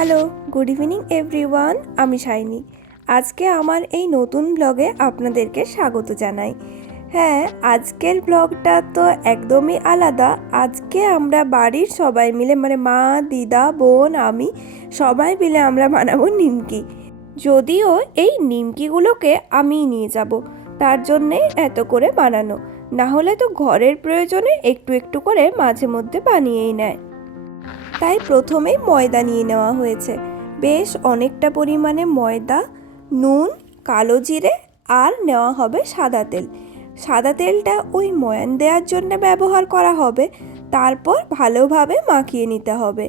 Hello, good evening everyone. আমি shiny. আজকে আমার এই নতুন ব্লগে আপনাদেরকে স্বাগত জানাই। হ্যাঁ, আজকের ব্লগটা তো একদমই আলাদা। আজকে আমরা বাড়ির সবাই মিলে মা, দিদা, বোন, আমি সবাই মিলে আমরা বানাবো নিমকি। যদিও এই নিমকিগুলোকে আমিই নিয়ে যাব, তার জন্যে এত করে বানানো। না হলে তো ঘরের প্রয়োজনে একটু একটু করে মাঝে মধ্যে বানিয়েই নেয়। তাই প্রথমেই ময়দা নিয়ে নেওয়া হয়েছে, বেশ অনেকটা পরিমাণে ময়দা, নুন, কালো জিরে আর নেওয়া হবে সাদা তেল। সাদা তেলটা ওই ময়ান দেওয়ার জন্য ব্যবহার করা হবে। তারপর ভালোভাবে মাখিয়ে নিতে হবে।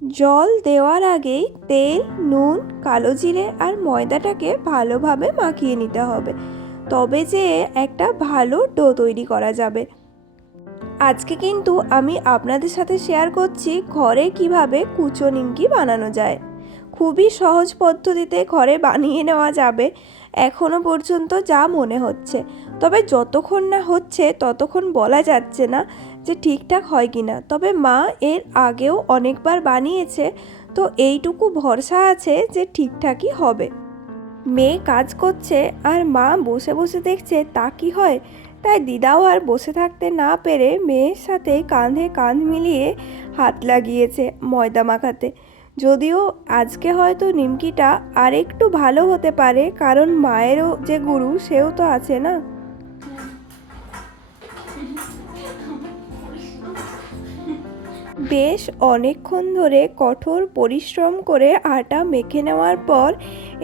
জল দেওয়ার আগেই তেল, নুন, কালো জিরে আর ময়দাটাকে ভালোভাবে মাখিয়ে নিতে হবে, তবে যে একটা ভালো ডো তৈরি করা যাবে। আজকে কিন্তু আমি আপনাদের সাথে শেয়ার করছি ঘরে কিভাবে কুচো নিমকি বানানো যায়। খুবই সহজ পদ্ধতিতে ঘরে বানিয়ে নেওয়া যাবে এখনো পর্যন্ত যা মনে হচ্ছে। তবে যতক্ষণ না হচ্ছে ততক্ষণ বলা যাচ্ছে না যে ঠিকঠাক হয় কি না। তবে মা এর আগেও অনেকবার বানিয়েছে, তো এইটুকু ভরসা আছে যে ঠিকঠাকই হবে। মেয়ে কাজ করছে আর মা বসে বসে দেখছে তা কি হয়। তাই দিদাও আর বসে থাকতে না পেরে মেয়ের সাথে কাঁধে কাঁধ মিলিয়ে হাত লাগিয়েছে ময়দা মাখাতে। যদিও আজকে হয়তো নিমকিটা আর একটু ভালো হতে পারে, কারণ মায়েরও যে গুরু সেও তো আছে না। বেশ অনেকক্ষণ ধরে কঠোর পরিশ্রম করে আটা মেখে নেওয়ার পর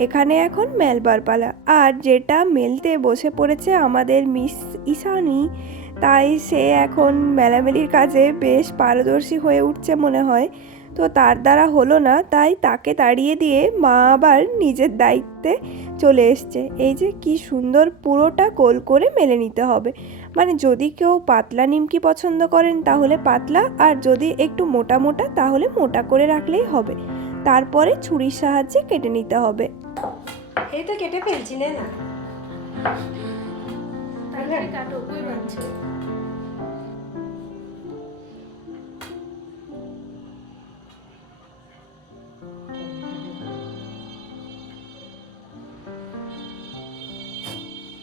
এখানে এখন মেলবার পালা। আর যেটা মেলতে বসে পড়েছে আমাদের মিস ঈশানী, তাই সে এখন মেলামেলির কাজে বেশ পারদর্শী হয়ে উঠছে মনে হয়। তো তার দ্বারা হলো না, তাই তাকে তাড়িয়ে দিয়ে মা আবার নিজের দায়িত্বে চলে এসছে। এই যে কি সুন্দর পুরোটা গোল করে মেলে নিতে হবে। যদি কেউ পাতলা নিমকি পছন্দ করেন তাহলে পাতলা, আর যদি একটু মোটা মোটা তাহলে মোটা করে রাখলেই হবে। তারপরে ছুরির সাহায্যে কেটে নিতে হবে। এই তো কেটে ফেলছি না। তাহলে কাটো, কই বানছো?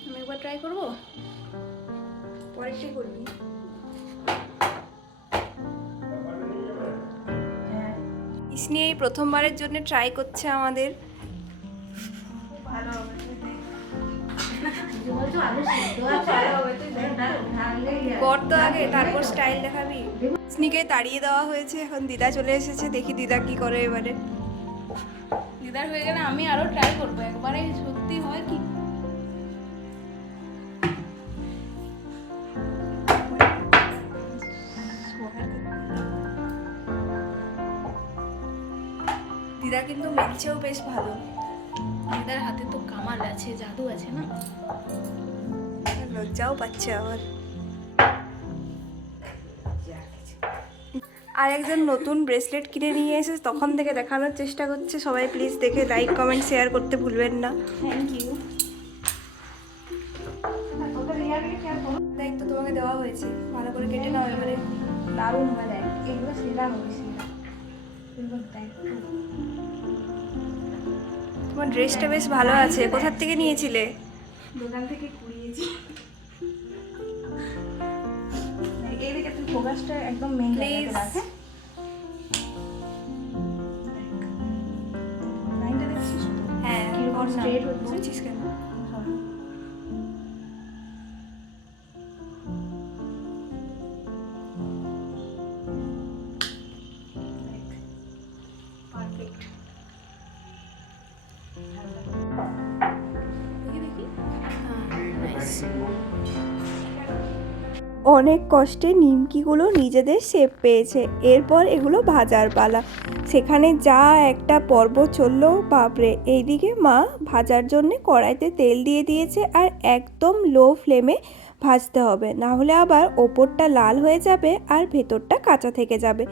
আমি একবার ট্রাই করব, পরে কি করবি? ইসনি এই প্রথমবারের জন্য ট্রাই করছে আমাদের। ভালো হবে। কর তো আগে, তারপর স্টাইল দেখাবি। ইসনিকে তাড়িয়ে দেওয়া হয়েছে, এখন দিদা চলে এসেছে। দেখি দিদা কি করে এবারে। দিদার হয়ে গেলে আমি আরো ট্রাই করবো, একবারে সত্যি হয় কি। দিদা কিন্তু মেলছেও বেশ ভালো। দিদার হাতে তো কামাল আছে, জাদু আছে না। লজ্জাও পাচ্ছে আবার। আর একজন নতুন ব্রেসলেট কিনে নিয়ে এসে তখন থেকে দেখানোর চেষ্টা করছে। সবাই প্লিজ দেখে লাইক, কমেন্ট, শেয়ার করতে ভুলবেন না। Thank you. দায়িত্ব তোমাকে দেওয়া হয়েছে, ভালো করে কেটে নাও এবারে। দারুণ হয়ে যায় এগুলো, সেরা হবে সেরা। তোমার ড্রেসটা বেশ ভালো আছে, কোথার থেকে নিয়েছিলে? দোকান থেকে কুড়িয়েছি। এইদিকে তুই ফোকাসটা একদম মেইন জায়গাতে রাখে। লাইনটা দেখছিস তো? হ্যাঁ, কিরকম স্ট্রেট হচ্ছে। বলছিস কেন? পারফেক্ট। অনেক কষ্টে নিমকিগুলো নিজেদের শেপ পেয়েছে। এরপর এগুলো ভাজার পালা। সেখানে যা একটা পর্ব চললো বাপরে। এইদিকে মা ভাজার জন্য কড়াইতে তেল দিয়ে দিয়েছে, আর একদম লো ফ্লেমে ভাজতে হবে, না হলে আবার ওপরটা লাল হয়ে যাবে আর ভেতরটা কাঁচা থেকে যাবে।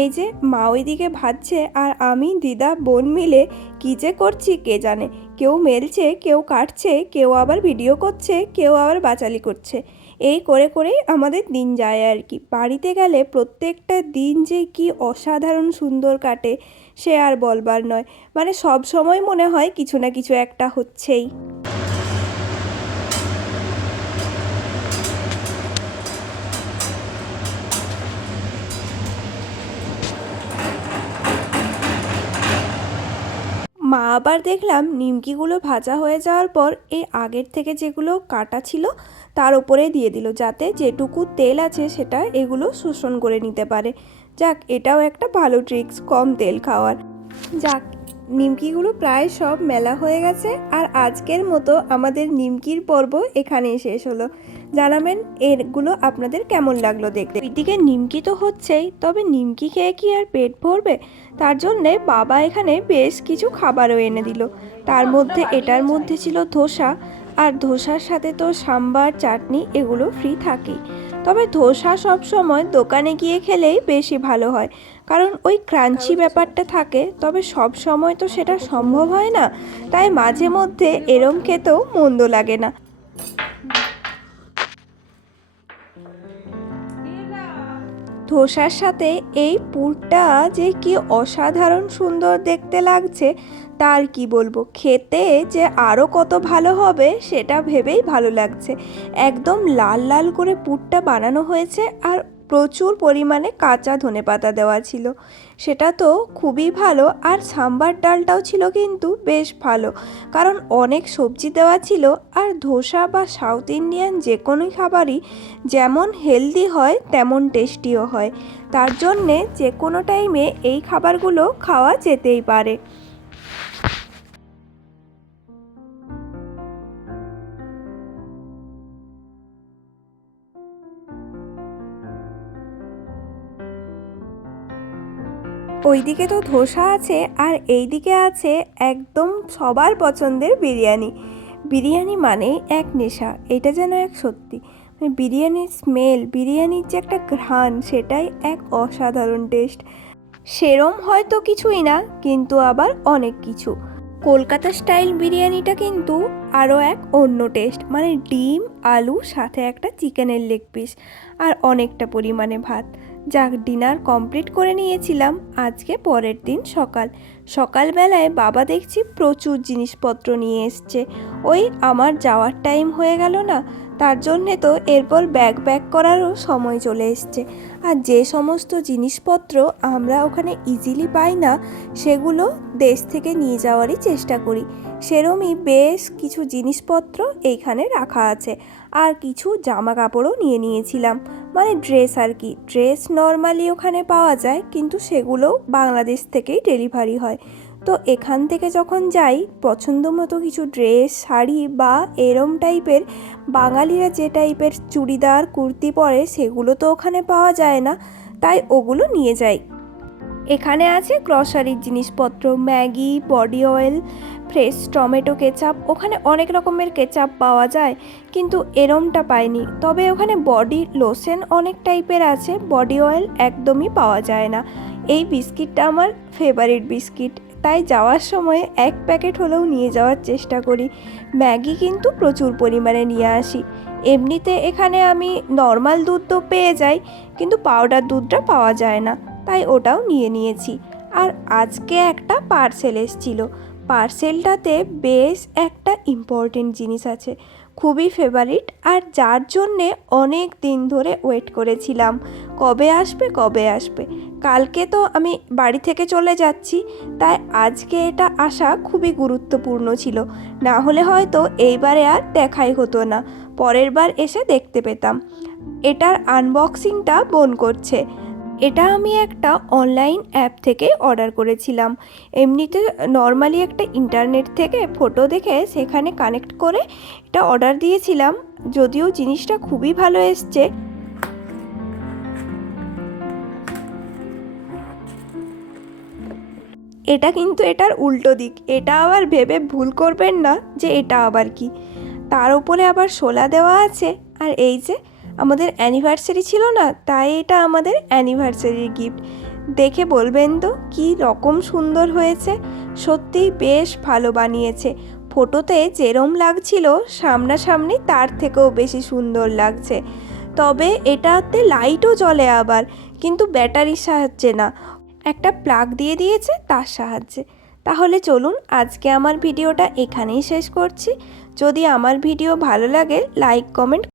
এই যে মা ওইদিকে ভাজছে আর আমি, দিদা, বোন মিলে কী যে করছি কে জানে। কেউ মেলছে, কেউ কাটছে, কেউ আবার ভিডিও করছে, কেউ আবার বাচালি করছে। এই করে করেই আমাদের দিন যায় আর কি। বাড়িতে গেলে প্রত্যেকটা দিন যে কি অসাধারণ সুন্দর কাটে সে আর বলবার নয়। মানে সব সময় মনে হয় কিছু না কিছু একটা হচ্ছেই। মা আবার দেখলাম নিমকিগুলো ভাজা হয়ে যাওয়ার পর এই আগের থেকে যেগুলো কাটা ছিল তার উপরে দিয়ে দিল, যাতে যেটুকু তেল আছে সেটা এগুলো শোষণ করে নিতে পারে। যাক, এটাও একটা ভালো ট্রিক্স কম তেল খাওয়ার। যাক, নিমকিগুলো প্রায় সব মেলা হয়ে গেছে, আর আজকের মতো আমাদের নিমকির পর্ব এখানেই শেষ হলো। জানাবেন এগুলো আপনাদের কেমন লাগলো দেখতে। ওইদিকে নিমকি তো হচ্ছেই, তবে নিমকি খেয়ে কি আর পেট ভরবে? তার জন্যে বাবা এখানে বেশ কিছু খাবারও এনে দিল। তার মধ্যে এটার মধ্যে ছিল ধোসা, আর ধোসার সাথে তো সাম্বার চাটনি এগুলো ফ্রি থাকেই। তবে ধোসা সব সময় দোকানে গিয়ে খেলেই বেশি ভালো হয়, কারণ ওই ক্রাঞ্চি ব্যাপারটা থাকে। তবে সব সময় তো সেটা সম্ভব হয় না, তাই মাঝে মধ্যে এরম খেতেও মন্দ লাগে না। ধোসার সাথে এই পুরটা যে কি অসাধারণ সুন্দর দেখতে লাগছে তার কি বলবো। খেতে যে আরও কত ভালো হবে সেটা ভেবেই ভালো লাগছে। একদম লাল লাল করে পুরটা বানানো হয়েছে, আর প্রচুর পরিমাণে কাঁচা ধনেপাতা দেওয়া ছিল, সেটা তো খুবই ভালো। আর সাম্বার ডালটাও ছিল কিন্তু বেশ ভালো, কারণ অনেক সবজি দেওয়া ছিল। আর ধোসা বা সাউথ ইন্ডিয়ান যে কোনো খাবারই যেমন হেলদি হয় তেমন টেস্টিও হয়। তার জন্যে যে কোনো টাইমে এই খাবারগুলো খাওয়া যেতেই পারে। ওইদিকে তো ধোসা আছে, আর এইদিকে আছে একদম সবার পছন্দের বিরিয়ানি। বিরিয়ানি মানেই এক নেশা, এটা যেন এক সত্যি। মানে বিরিয়ানির স্মেল, বিরিয়ানির যে একটা ঘ্রাণ, সেটাই এক অসাধারণ টেস্ট। সেরম হয়তো কিছুই না, কিন্তু আবার অনেক কিছু। কলকাতা স্টাইল বিরিয়ানিটা কিন্তু আরও এক অন্য টেস্ট। মানে ডিম, আলু, সাথে একটা চিকেনের লেগ পিস, আর অনেকটা পরিমাণে ভাত। যাক, ডিনার কমপ্লিট করে নিয়েছিলাম আজকে পরের দিন সকালবেলায় বাবা দেখছি প্রচুর জিনিসপত্র নিয়ে এসছে। ওই আমার যাওয়ার টাইম হয়ে গেল না, তার জন্যে তো এরপর ব্যাগ করারও সময় চলে এসছে। আর যে সমস্ত জিনিসপত্র আমরা ওখানে ইজিলি পাই না, সেগুলো দেশ থেকে নিয়ে যাওয়ারই চেষ্টা করি। সেরমই বেশ কিছু জিনিসপত্র এইখানে রাখা আছে, আর কিছু জামা কাপড়ও নিয়ে নিয়েছিলাম। মানে ড্রেস আর কি। ড্রেস নর্মালি ওখানে পাওয়া যায়, কিন্তু সেগুলো বাংলাদেশ থেকেই ডেলিভারি হয়। তো এখান থেকে যখন যাই, পছন্দ মতো কিছু ড্রেস, শাড়ি বা এরম টাইপের বাঙালিরা যে টাইপের চুড়িদার, কুর্তি পরে, সেগুলো তো ওখানে পাওয়া যায় না, তাই ওগুলো নিয়ে যাই। এখানে আছে গ্রসারির জিনিসপত্র, Maggi, body oil, fresh tomato ketchup. ওখানে অনেক রকমের কেচাপ পাওয়া যায়, কিন্তু এরমটা পাইনি। তবে ওখানে বডি লোশন অনেক টাইপের আছে, বডি অয়েল একদমই পাওয়া যায় না। এই বিস্কিটটা আমার ফেভারিট বিস্কিট, তাই যাওয়ার সময় এক প্যাকেট হলেও নিয়ে যাওয়ার চেষ্টা করি। ম্যাগি কিন্তু প্রচুর পরিমাণে নিয়ে আসি। এমনিতে এখানে আমি নর্মাল দুধ তো পেয়ে যাই, কিন্তু পাউডার দুধটা পাওয়া যায় না, তাই ওটাও নিয়ে নিয়েছি। আর আজকে একটা পার্সেল এসেছিল। পার্সেলটাতে বেশ একটা ইম্পর্টেন্ট জিনিস আছে, খুবই ফেভারিট, আর যার জন্যে অনেক দিন ধরে ওয়েট করেছিলাম কবে আসবে কবে আসবে। কালকে তো আমি বাড়ি থেকে চলে যাচ্ছি, তাই আজকে এটা আসা খুবই গুরুত্বপূর্ণ ছিল। না হলে হয়তো এইবারে আর দেখাই হতো না, পরের বার এসে দেখতে পেতাম। এটার আনবক্সিংটা বোন করছে। এটা আমি একটা অনলাইন অ্যাপ থেকে অর্ডার করেছিলাম। এমনিতে নর্মালি একটা ইন্টারনেট থেকে ফটো দেখে সেখানে কানেক্ট করে এটা অর্ডার দিয়েছিলাম, যদিও জিনিসটা খুবই ভালো এসছে। এটা কিন্তু এটার উল্টো দিক, এটা আবার ভেবে ভুল করবেন না যে এটা আবার কি। তার উপরে আবার শোলা দেওয়া আছে, আর এই যে আমাদের অ্যানিভার্সারি ছিল না, তাই এটা আমাদের অ্যানিভার্সারির গিফট। দেখে বলবেন তো কি রকম সুন্দর হয়েছে। সত্যিই বেশ ভালো বানিয়েছে। ফটোতে যেরম লাগছিল সামনাসামনি তার থেকেও বেশি সুন্দর লাগছে। তবে এটাতে লাইটও জ্বলে আবার, কিন্তু ব্যাটারির সাহায্যে না। একটা প্লাগ দিয়ে দিয়েছে তার সাহায্যে। তাহলে চলুন আজকে আমার ভিডিওটা এখানেই শেষ করছি। যদি আমার ভিডিও ভালো লাগে লাইক কমেন্ট